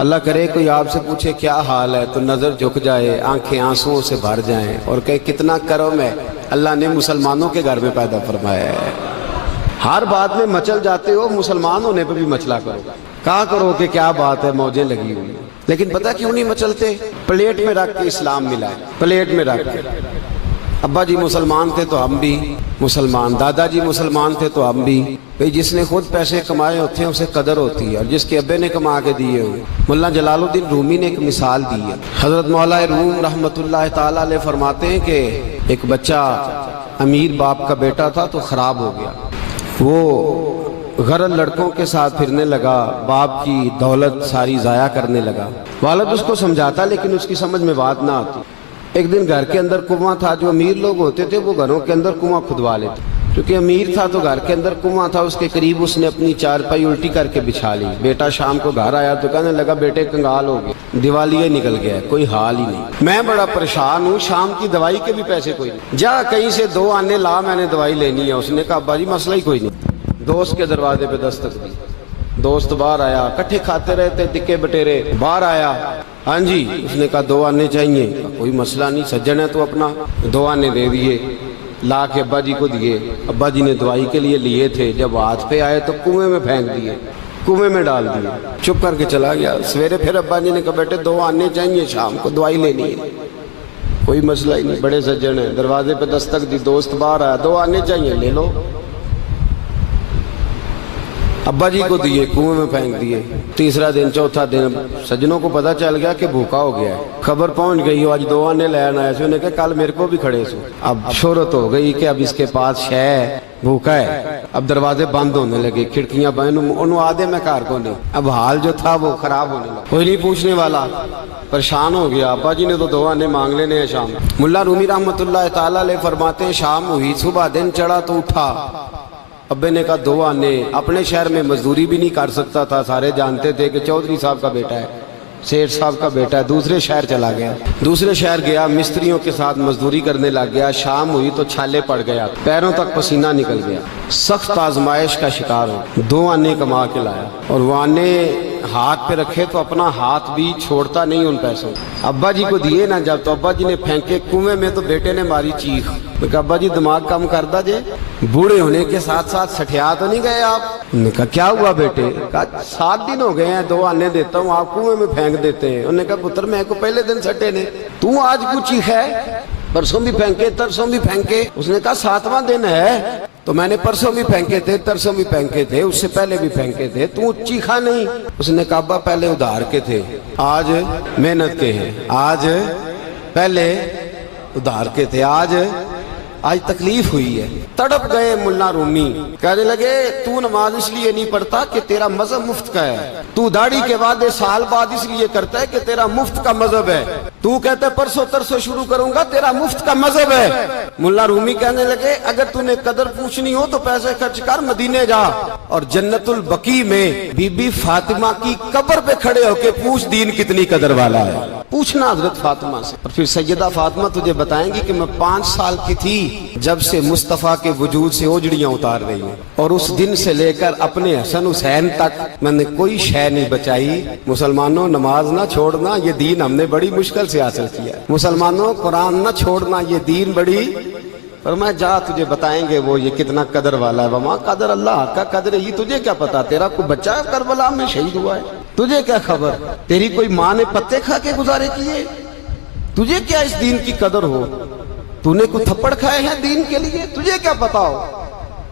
اللہ کرے کوئی آپ سے پوچھے کیا حال ہے تو نظر جھک جائے، آنکھیں آنسوؤں سے بھر جائیں اور کہے کتنا کرم ہے، اللہ نے مسلمانوں کے گھر میں پیدا فرمایا ہے۔ ہر بات میں مچل جاتے ہو، مسلمان ہونے پہ بھی مچلا کرو، کہا کرو کہ کیا بات ہے موجیں لگی ہوئی، لیکن پتہ کیوں نہیں مچلتے؟ پلیٹ میں رکھ کے اسلام ملا ہے، پلیٹ میں رکھ کے۔ ابا جی مسلمان تھے تو ہم بھی مسلمان، دادا جی مسلمان تھے تو ہم بھی۔ بھئی جس نے خود پیسے کمائے ہوتے ہیں اسے قدر ہوتی ہے، اور جس کے ابے نے کما کے دیے ہوئے۔ مولانا جلال الدین رومی نے ایک مثال دی ہے۔ حضرت مولا روم رحمۃ اللہ تعالی علیہ فرماتے ہیں کہ ایک بچہ امیر باپ کا بیٹا تھا تو خراب ہو گیا، وہ غرض لڑکوں کے ساتھ پھرنے لگا، باپ کی دولت ساری ضائع کرنے لگا۔ والد اس کو سمجھاتا لیکن اس کی سمجھ میں بات نہ آتی۔ ایک دن گھر کے اندر کنواں تھا، جو امیر لوگ ہوتے تھے وہ گھروں کے اندر کنواں کھدوا لیتے، کیونکہ امیر تھا تو گھر کے اندر کنواں تھا، اس کے قریب اس نے اپنی چارپائی الٹی کر کے بچھا لی۔ بیٹا شام کو گھر آیا تو کہنے لگا بیٹے کنگال ہو گئے، دیوالیے نکل گیا، کوئی حال ہی نہیں، میں بڑا پریشان ہوں، شام کی دوائی کے بھی پیسے کوئی نہیں، جا کہیں سے 2 آنے لا، میں نے دوائی لینی ہے۔ اس نے کہا ابا جی مسئلہ ہی کوئی نہیں۔ دوست کے دروازے پہ دستک دی، دوست باہر آیا، کٹھے کھاتے رہتے ٹکے بٹیرے، باہر آیا، ہاں جی، اس نے کہا 2 آنے چاہیے، کوئی مسئلہ نہیں، سجن ہے تو اپنا۔ 2 آنے دے دیے، لا کے ابا جی کو دیے۔ ابا جی نے دوائی کے لیے لیے تھے، جب ہاتھ پہ آئے تو کنویں میں پھینک دیے، کنویں میں ڈال دیے، چپ کر کے چلا گیا۔ سویرے پھر ابا جی نے کہا بیٹے 2 آنے چاہیے، شام کو دوائی لینی ہے، کوئی مسئلہ ہی نہیں، بڑے سجن ہیں۔ دروازے پہ دستک دی، دوست باہر آیا، 2 آنے چاہیے، لے لو۔ ابا جی کو دیے، کنویں میں پھینک دیے۔ تیسرا دن، چوتھا دن، سجنوں کو پتہ چل گیا کہ بھوکا ہو گیا ہے، خبر پہنچ گئی، آج 2 آنے لین آئے سے، انہیں کہا کل میرے کو بھی کھڑے سو۔ اب شہرت ہو گئی کہ اب اس کے پاس شے ہے، بھوکا ہے۔ اب دروازے بند ہونے لگے، کھڑکیاں بند، انہوں آدھے میں کار کو نہیں۔ اب حال جو تھا وہ خراب ہونے لگا، کوئی نہیں پوچھنے والا، پریشان ہو گیا۔ ابا جی نے تو 2 آنے مانگ لینے ہیں شام۔ ملا رومی رحمۃ اللہ تعالی علیہ فرماتے ہیں شام ہوئی، صبح دن چڑھا تو اٹھا، ابے نے کہا 2 آنے، اپنے شہر میں مزدوری بھی نہیں کر سکتا تھا، سارے جانتے تھے کہ چودھری صاحب کا بیٹا ہے، سیٹھ صاحب کا بیٹا ہے، دوسرے شہر چلا گیا، دوسرے شہر گیا، مستریوں کے ساتھ مزدوری کرنے لگ گیا۔ شام ہوئی تو چھالے پڑ گیا، پیروں تک پسینہ نکل گیا، سخت آزمائش کا شکار ہو۔ 2 آنے کما کے لایا، اور وہ آنے ہاتھ پہ رکھے تو اپنا ہاتھ بھی چھوڑتا نہیں ان پیسوں۔ ابا جی کو دیے نا جب، تو ابا جی نے پھینکے کنویں میں، تو بیٹے نے ماری چیخ، کہا ابا جی دماغ کم کر دا جے، بوڑھے ہونے کے ساتھ ساتھ سٹھیا تو نہیں گئے آپ؟ انہوں نے کہا کیا ہوا بیٹے؟ کہا 7 دن ہو گئے ہیں، 2 آنے دیتا ہوں، آپ کنویں میں پھینک دیتے ہیں۔ انہوں نے کہا پتر میں کو پہلے دن سٹے نے، تو آج کچھ چیخ ہے، پرسوں بھی پھینکے، ترسوں بھی پھینکے۔ اس نے کہا 7واں دن ہے تو میں نے پرسوں بھی پھینکے تھے، ترسوں بھی پھینکے تھے، اس سے پہلے بھی پھینکے تھے، تو چیخا نہیں۔ اس نے کہا ابا پہلے ادھار کے تھے، آج محنت کے ہیں، آج پہلے ادھار کے تھے، آج تکلیف ہوئی ہے۔ تڑپ گئے ملا رومی، کہنے لگے تو نماز اس لیے نہیں پڑھتا کہ تیرا مذہب مفت کا ہے، تو داڑھی کے وعدے سال بعد اس لیے کرتا ہے کہ تیرا مفت کا مذہب ہے، تو کہتا ہے پرسوں ترسوں شروع کروں گا، تیرا مفت کا مذہب ہے۔ ملا رومی کہنے لگے اگر تو نے قدر پوچھنی ہو تو پیسے خرچ کر مدینے جا، اور جنت البقیع میں بی بی فاطمہ کی قبر پہ کھڑے ہو کے پوچھ دین کتنی قدر والا ہے، پوچھنا حضرت فاطمہ سے۔ اور پھر سیدہ فاطمہ تجھے بتائیں گی کہ میں 5 سال کی تھی جب سے مصطفیٰ کے وجود سے اوجڑیاں اتار رہی ہیں، اور اس دن سے لے کر اپنے حسن حسین تک میں نے کوئی شے نہیں بچائی۔ مسلمانوں نماز نہ چھوڑنا، یہ دین ہم نے بڑی مشکل سے حاصل کیا۔ مسلمانوں قرآن نہ چھوڑنا، یہ دین بڑی، فرمایا جا تجھے بتائیں گے وہ یہ کتنا قدر والا ہے۔ وما قدر اللہ کا قدر ہی، تجھے کیا پتا، تیرا کوئی بچہ کربلا میں شہید ہوا ہے، تجھے کیا خبر، تیری کوئی ماں نے پتے کھا کے گزارے کیے، تجھے کیا اس دین کی قدر ہو، تو نے کوئی تھپڑ کھائے ہیں دین کے لیے، تجھے کیا پتا ہو۔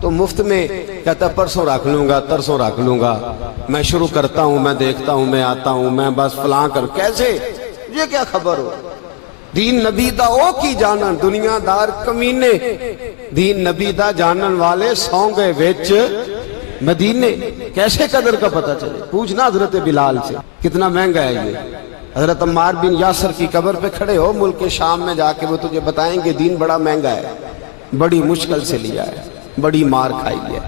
تو مفت میں کہتا پرسوں رکھ لوں گا، ترسوں رکھ لوں گا، میں شروع کرتا ہوں، میں دیکھتا ہوں، میں آتا ہوں، میں بس فلاں کر، کیسے، تجھے کیا خبر ہو۔ دین نبی دا او کی جانن، دنیا دار کمینے، دین نبی دا جانن والے سو گئے وچ مدینے، کیسے قدر کا پتہ چلے۔ پوچھنا حضرت بلال سے کتنا مہنگا ہے یہ۔ حضرت عمار بن یاسر کی قبر پہ کھڑے ہو ملک شام میں جا کے، وہ تجھے بتائیں گے دین بڑا مہنگا ہے، بڑی مشکل سے لیا ہے، بڑی مار کھائی ہے۔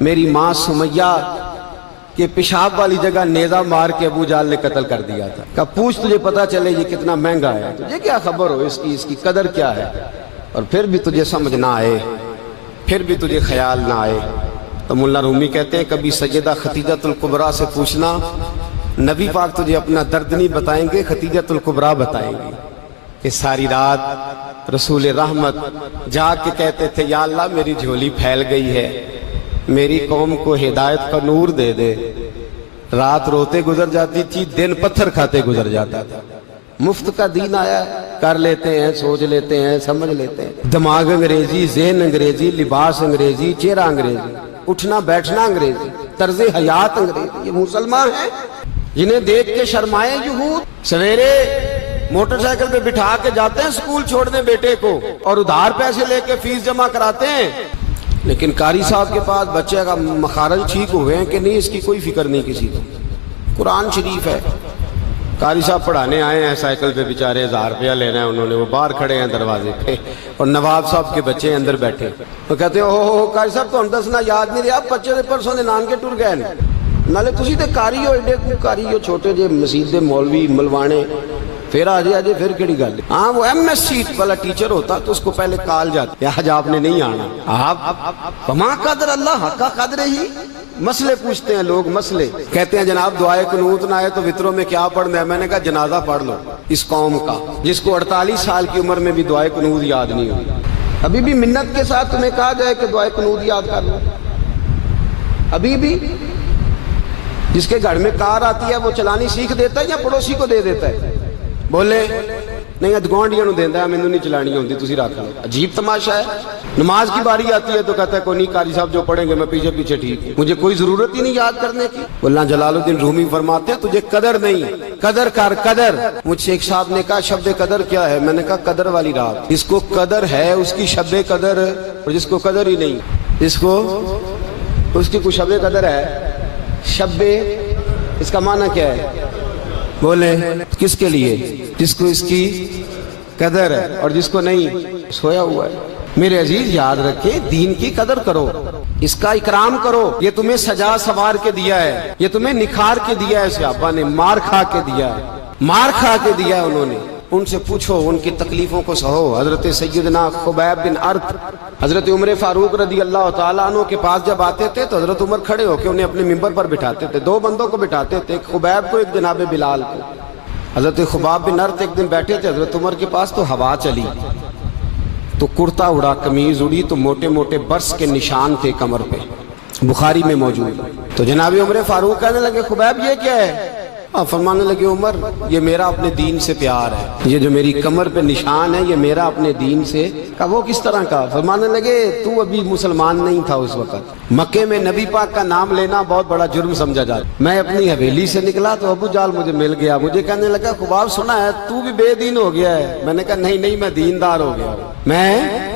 میری ماں سمیہ کہ پیشاب والی جگہ نیزہ مار کے ابو جال نے قتل کر دیا تھا، کہ پوچھ تجھے پتا چلے یہ کتنا مہنگا ہے، تجھے کیا خبر ہو اس کی قدر کیا ہے، اور پھر بھی تجھے سمجھ نہ آئے، پھر بھی تجھے خیال نہ آئے۔ تو ملا رومی کہتے ہیں کبھی سیدہ خدیجہ الکبریٰ سے پوچھنا نبی پاک تجھے اپنا درد نہیں بتائیں گے، خدیجۃ الکبریٰ بتائیں گے کہ ساری رات رسول رحمت جا کے کہتے تھے یا اللہ میری جھولی پھیل گئی ہے، میری قوم کو ہدایت کا نور دے دے۔ رات روتے گزر جاتی تھی، دن پتھر کھاتے گزر جاتا تھا۔ مفت کا دین آیا، کر لیتے ہیں، سوچ لیتے ہیں، سمجھ لیتے ہیں، دماغ انگریزی، ذہن انگریزی، لباس انگریزی، چہرہ انگریزی، اٹھنا بیٹھنا انگریزی، طرز حیات انگریزی۔ یہ مسلمان ہیں جنہیں دیکھ کے شرمائے یہود، سویرے موٹر سائیکل پہ بٹھا کے جاتے ہیں اسکول چھوڑنے بیٹے کو اور ادھار پیسے لے کے فیس جمع کراتے ہیں، لیکن قاری صاحب کے پاس بچے کا مخارج ٹھیک ہوئے ہیں کہ نہیں اس کی کوئی فکر نہیں کسی کو۔ قرآن شریف ہے، قاری صاحب پڑھانے آئے ہیں سائیکل پہ، بیچارے 1000 روپیہ لینا ہے انہوں نے، وہ باہر کھڑے ہیں دروازے پہ اور نواب صاحب کے بچے اندر بیٹھے، وہ کہتے ہیں او قاری صاحب تو دسنا یاد نہیں رہا، بچے دے پرسوں دے نان کے ٹر گئے نالے تسی تے قاری ہو، ایڈے کو قاری ہو، چھوٹے جے مسجد دے مولوی ملوانے، پھر آجے پھر کیڑی گل۔ ہاں وہ ایم ایس سی والا ٹیچر ہوتا تو اس کو پہلے کال جاتا آج آپ نے نہیں آنا، آپ وما قدر اللہ حق قدرہ ہی۔ مسئلے پوچھتے ہیں لوگ، مسئلے کہتے ہیں جناب دعائے قنوت نہ آئے تو وطروں میں کیا پڑھنا ہے؟ میں نے کہا جنازہ پڑھ لو اس قوم کا جس کو 48 سال کی عمر میں بھی دعائے قنوت یاد نہیں ہوئی۔ ابھی بھی منت کے ساتھ تمہیں کہا جائے کہ دعائے قنوت یاد کر لو، ابھی بھی جس کے گھر میں کار آتی ہے وہ چلانی سیکھ دیتا ہے یا پڑوسی کو دے دیتا ہے؟ بولے نہیں گوانڈیاں نو دیندا ہے، مینوں نہیں چلانی ہوندی، تسی رکھ لو۔ عجیب تماشا ہے۔ نماز کی باری آتی ہے تو کہتا ہے کوئی نہیں قاری صاحب جو پڑھیں گے میں پیچھے پیچھے ٹھیک ہوں، مجھے کوئی ضرورت ہی نہیں یاد کرنے کی۔ اللہ جلال الدین رومی فرماتے ہیں تجھے قدر نہیں، قدر کر قدر۔ مجھ سے ایک صاحب نے کہا شب قدر کیا ہے؟ میں نے کہا قدر والی رات، جس کو قدر ہے اس کی شب قدر، اور جس کو قدر ہی نہیں اس کو اس کی کوئی شب قدر ہے؟ شب اس کا معنی کیا ہے؟ بولے کس کے لیے؟ جس کو اس کی قدر ہے اور جس کو نہیں سویا ہوا ہے۔ میرے عزیز یاد رکھے دین کی قدر کرو، اس کا اکرام کرو، یہ تمہیں سجا سوار کے دیا ہے، یہ تمہیں نکھار کے دیا ہے، صحابہ نے مار کھا کے دیا ہے، مار کھا کے دیا ہے انہوں نے۔ ان سے پوچھو، ان کی تکلیفوں کو سہو۔ حضرت سیدنا خبیب بن ارت حضرت عمر فاروق رضی اللہ تعالیٰ عنہ کے پاس جب آتے تھے تو حضرت عمر کھڑے ہو کے انہیں اپنے ممبر پر بٹھاتے تھے، 2 بندوں کو بٹھاتے تھے، ایک خبیب کو ایک جناب بلال کو۔ حضرت خباب بن ارت ایک دن بیٹھے تھے حضرت عمر کے پاس تو ہوا چلی تو کرتا اڑا، قمیض اڑی تو موٹے موٹے برس کے نشان تھے کمر پہ، بخاری میں موجود۔ تو جناب عمر فاروق کہنے لگے خبیب یہ کیا ہے؟ فرمانے لگے عمر یہ میرا اپنے دین سے پیار ہے، یہ جو میری کمر پہ نشان ہے یہ میرا اپنے دین سے۔ کہا وہ کس طرح کا؟ فرمانے لگے تو ابھی مسلمان نہیں تھا اس وقت، مکے میں نبی پاک کا نام لینا بہت بڑا جرم سمجھا جاتا۔ میں اپنی حویلی سے نکلا تو ابو جال مجھے مل گیا، مجھے کہنے لگا خباب سنا ہے تو بھی بے دین ہو گیا ہے؟ میں نے کہا نہیں میں دیندار ہو گیا، میں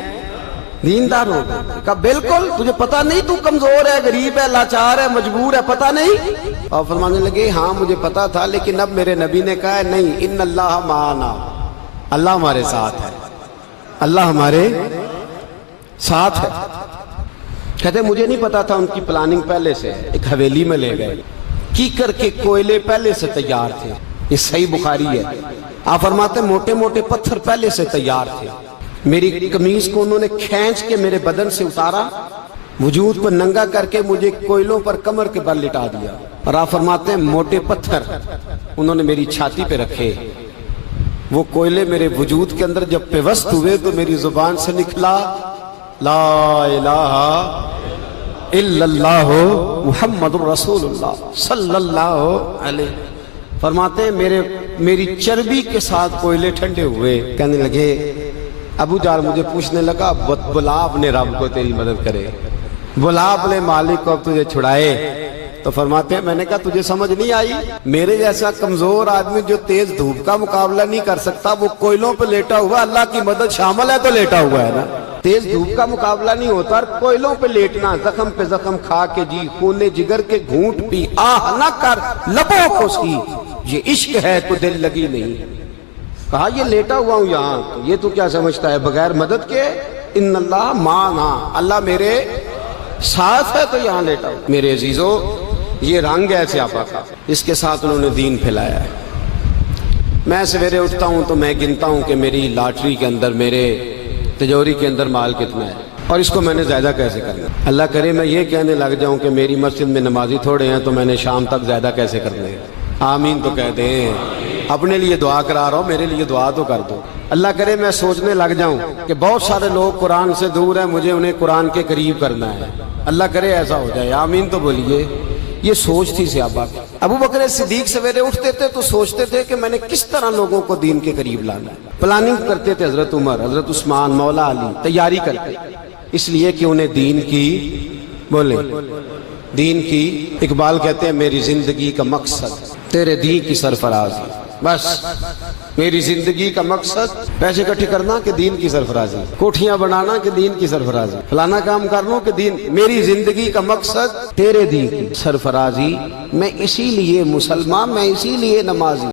دیندار ہو گیا۔ کہا بالکل، تجھے پتا نہیں تو کمزور ہے، غریب ہے، لاچار ہے، مجبور ہے، پتا نہیں؟ اور فرمانے لگے ہاں مجھے پتا تھا، لیکن اب میرے نبی نے کہا ہے نہیں، ان اللہ معنا، اللہ ہمارے ساتھ ہے، اللہ ہمارے ساتھ ہے۔ کہتے مجھے نہیں پتا تھا، ان کی پلاننگ پہلے سے ایک حویلی میں لے گئے، کیکر کے کوئلے پہلے سے تیار تھے، یہ صحیح بخاری ہے۔ آپ فرماتے موٹے موٹے پتھر پہلے سے تیار تھے، میری قمیض کو انہوں نے کھینچ کے میرے بدن سے اتارا، وجود پر ننگا کر کے مجھے کوئلوں پر کمر کے بل لٹا دیا، اور آپ فرماتے ہیں موٹے پتھر انہوں نے میری چھاتی پہ رکھے، وہ کوئلے میرے وجود کے اندر جب پیوست ہوئے تو میری زبان سے نکلا لا الہ الا اللہ محمد الرسول اللہ صلی اللہ علیہ۔ فرماتے ہیں میری چربی کے ساتھ کوئلے ٹھنڈے ہوئے، کہنے لگے ابو جال مجھے پوچھنے لگا بلا اپنے رب کو تیری مدد کرے، بلا اپنے مالک کو اب تجھے چھڑائے۔ تو فرماتے ہیں میں نے کہا تجھے سمجھ نہیں آئی؟ میرے جیسا کمزور آدمی جو تیز دھوپ کا مقابلہ نہیں کر سکتا وہ کوئلوں پہ لیٹا ہوا، اللہ کی مدد شامل ہے تو لیٹا ہوا ہے نا۔ تیز دھوپ کا مقابلہ نہیں ہوتا، اور کوئلوں پہ لیٹنا، زخم پہ زخم کھا کے جی، خون جگر کے گھونٹ پی، آہ نہ کر لبوں کو سی، یہ عشق ہے تو دل لگی نہیں۔ کہا یہ لیٹا ہوا ہوں یہاں، یہ تو کیا سمجھتا ہے بغیر مدد کے؟ ان اللہ معنا، اللہ میرے ساتھ ہے تو یہاں لیٹا ہوں۔ میرے عزیزو یہ رنگ ہے صحابہ کا، اس کے ساتھ انہوں نے دین پھیلایا ہے۔ میں سویرے اٹھتا ہوں تو میں گنتا ہوں کہ میری لاٹری کے اندر، میرے تجوری کے اندر مال کتنا ہے اور اس کو میں نے زیادہ کیسے کرنا ہے۔ اللہ کرے میں یہ کہنے لگ جاؤں کہ میری مسجد میں نمازی تھوڑے ہیں تو میں نے شام تک زیادہ کیسے کرنے ہیں۔ آمین تو کہہ دیں. اپنے لیے دعا کرا رہا ہوں, میرے لیے دعا تو کر دو. اللہ کرے میں سوچنے لگ جاؤں کہ بہت سارے لوگ قرآن سے دور ہیں, مجھے انہیں قرآن کے قریب کرنا ہے. اللہ کرے ایسا ہو جائے. آمین تو بولیے. یہ سوچ تھی صحابہ کی. ابو بکر صدیق سویرے اٹھتے تھے تو سوچتے تھے کہ میں نے کس طرح لوگوں کو دین کے قریب لانا ہے. پلاننگ کرتے تھے. حضرت عمر, حضرت عثمان, مولا علی تیاری کرتے, اس لیے کہ انہیں دین کی بولے دین کی. اقبال کہتے ہیں میری زندگی کا مقصد تیرے دین کی سرفرازی. بس میری زندگی کا مقصد پیسے اکٹھے کرنا کہ دین کی سرفرازی, کوٹھیاں بنانا کہ دین کی سرفرازی, فلانا کام کرنا کہ دین. میری زندگی کا مقصد تیرے دین کی سرفرازی. میں اسی لیے مسلمان, میں اسی لیے نمازی.